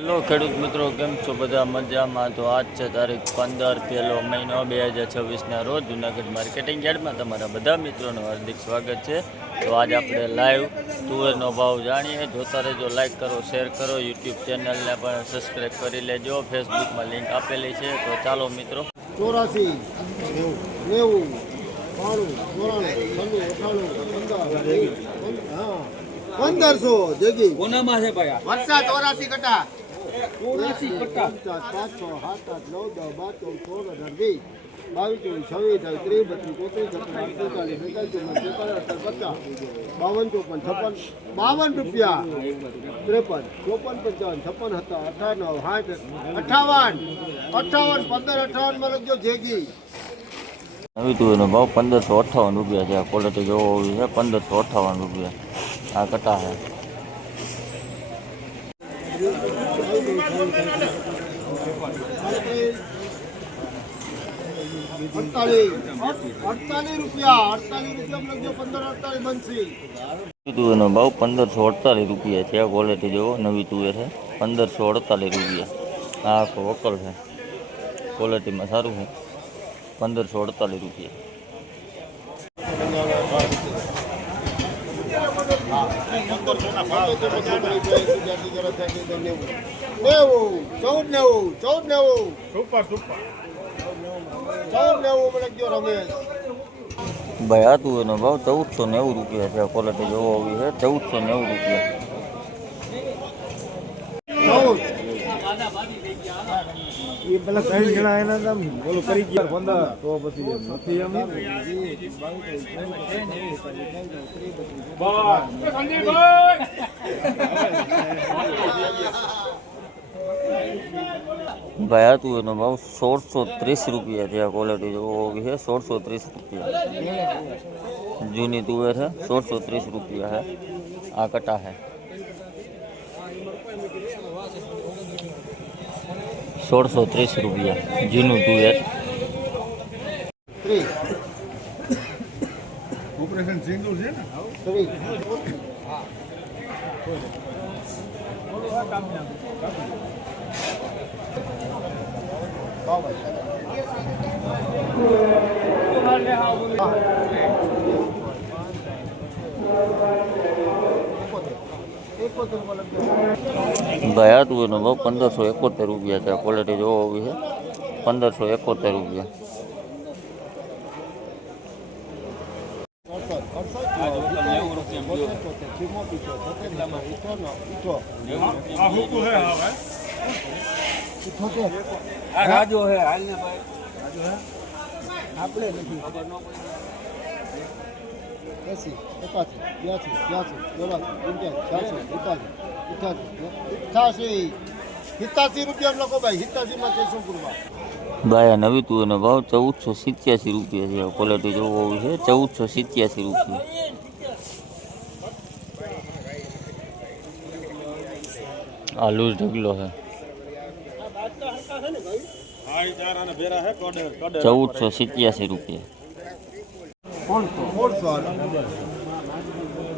Hello ખેડૂત મિત્રો, કેમ છો? બધા મજામાં? તો આજ છે તારીખ 15 પહેલો મહિનો 2026ના રોજ જૂનાગઢ માર્કેટિંગ યાર્ડમાં તમારા બધા મિત્રોનું હાર્દિક સ્વાગત છે. તો આજ આપણે લાઈવ તુવેરનો ભાવ જાણીએ. જોતા રહેજો, લાઈક કરો, શેર કરો, યુટ્યુબ ચેનલને પણ સબસ્ક્રાઈબ કરી લેજો. ફેસબુકમાં લિંક આપેલી છે. તો ચાલો મિત્રો. 84 90 1500 જગી કોનામાં છે ભાઈ? વર્ષા 84 કટા 84 કટ્ટા 500 7 8 9 10 12 13 22 52 રૂપિયા 53 54 55 58 15 લખજો જેગી. નવી તુવેરનો ભાવ 1558 રૂપિયા છે. આ ક્વોલિટી જોવો હોવી છે. 1558 રૂપિયા આ કટા છે. તુવેરનો ભાવ 1548 રૂપિયા છે. આ ક્વોલિટી જોવો, નવી તુવેર છે. 1548 રૂપિયા આ આખો વકલ છે. ક્વોલિટીમાં સારું છે. 1548 રૂપિયા. ભાઈ આ તુવેરનો ભાવ 1490 રૂપિયા છે. ક્વોલિટી જોવો હોવી છે. 1490 રૂપિયા. એ પેલા 3 જણા એના બોલો કરી ગયા 15 તો પછી નથી એમ ભાઈ આ તુવેરનો ભાવ 1630 રૂપિયા છે. આ ક્વોલિટી જોવો હોવી છે. 1630 રૂપિયા જૂની તુવેર છે. 1630 રૂપિયા છે. આ કટા છે. 1630 રૂપિયા જૂનું તુવેર. ઓપરેશન સિંગલ છે ને ભાઈ આ તુવેરનો ભાવ 1571 રૂપિયા છે. ક્વોલિટી જોવો હોવી છે. 1571 રૂપિયા. રાજો હે હાલ ને ભાઈ, રાજો હે આપણે નથી 80 87 રૂપિયા લોકો ભાઈ 87 માં 300 કરવા. ભાઈ આ નવી તુવેરનો ભાવ 1487 રૂપિયા છે. ક્વોલિટી જોવો હોવી છે. 1487 રૂપિયા. આ લૂઝ ઢગલો છે. 1487 રૂપિયા.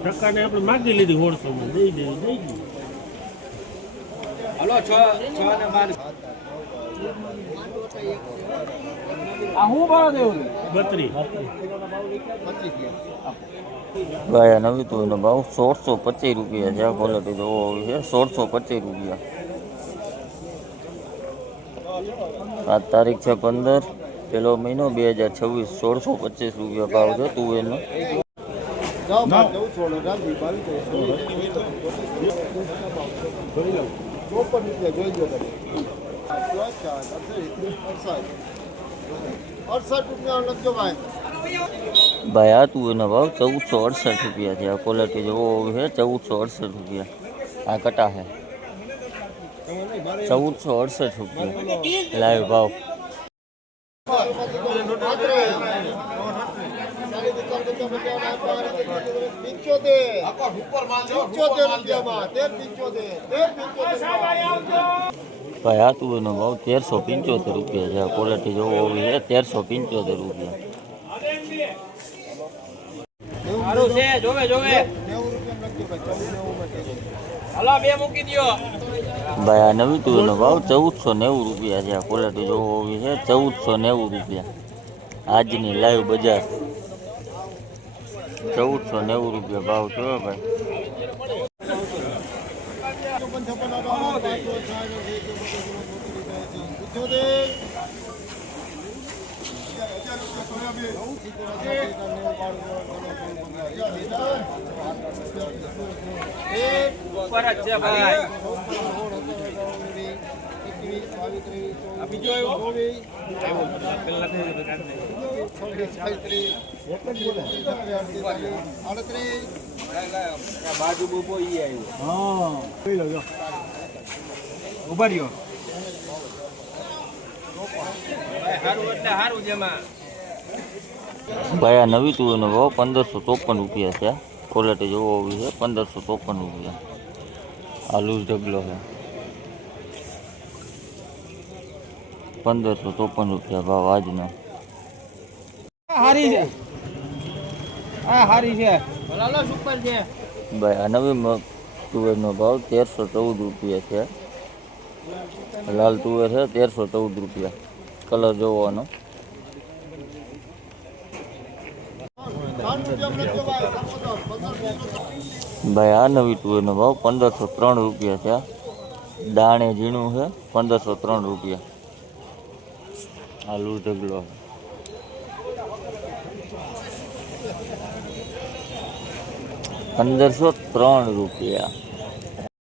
ટકાને આપણે માગી લીધી 1600 માં દઈ દે હલો 6 ને 12 આ હું ભાવ દેવું 32 ભાઈ આ નવી તુવેરનો ભાવ 1625 રૂપિયા છે. આ ક્વોલિટી જોવો હોવી છે. 1625 રૂપિયા. આ તારીખ છે 15 પહેલો મહિનો 2026. 1625 રૂપિયા ભાવ છે તુવેરનો. ભાઈ આ તુવેરનો ભાવ 1468 રૂપિયા છે. આ ક્વોલિટી જોવો હોવી છે. 1468 રૂપિયા આ કટા છે. 1468 રૂપિયા લાઈવ ભાવ. ભાઈ આ તુવેરનો ભાવ 1375 રૂપિયા છે. આ ક્વોલિટી જોવો હોવી છે. 1375 રૂપિયા. સારું છે, જોવે જોવે. 90 રૂપિયા લખજો ભાઈ. હાલો બે મૂકી દો. ભાઈ આ નવી તુવેરનો ભાવ 1490 રૂપિયા છે. આ ક્વોલિટી જોવો હોવી છે 1490 રૂપિયા. આજની લાઈવ બજાર 1490 રૂપિયા ભાવ છે હો ભાઈ. ઉપર જ છે ભાઈ. બીજો આવ્યો બાજુ બુબો ઈ આવ્યો. હા જોઈ લો જો ઉભા રહ્યો સારું એટલે સારું જેમાં ભાઈ આ નવી તુવેરનો ભાવ 1553 રૂપિયા છે. ક્વોલિટી જોવો હોવી છે 1553 રૂપિયા. આ લૂઝ ઢગલો છે 1553 રૂપિયા ભાવ આજનો. હારી છે આ હારી છે ભલાલો સુપર છે. ભાઈ આ નવી તુવેરનો ભાવ 1314 રૂપિયા છે. લાલ તુવેર છે 1314 રૂપિયા. કલર જોવાનો ભાઈ આ નવી તુવેરનો ભાવ 1503 રૂપિયા છે. દાણે ઝીણું છે 1503 રૂપિયા. આ લૂ ઢગલો છે 1503 રૂપિયા.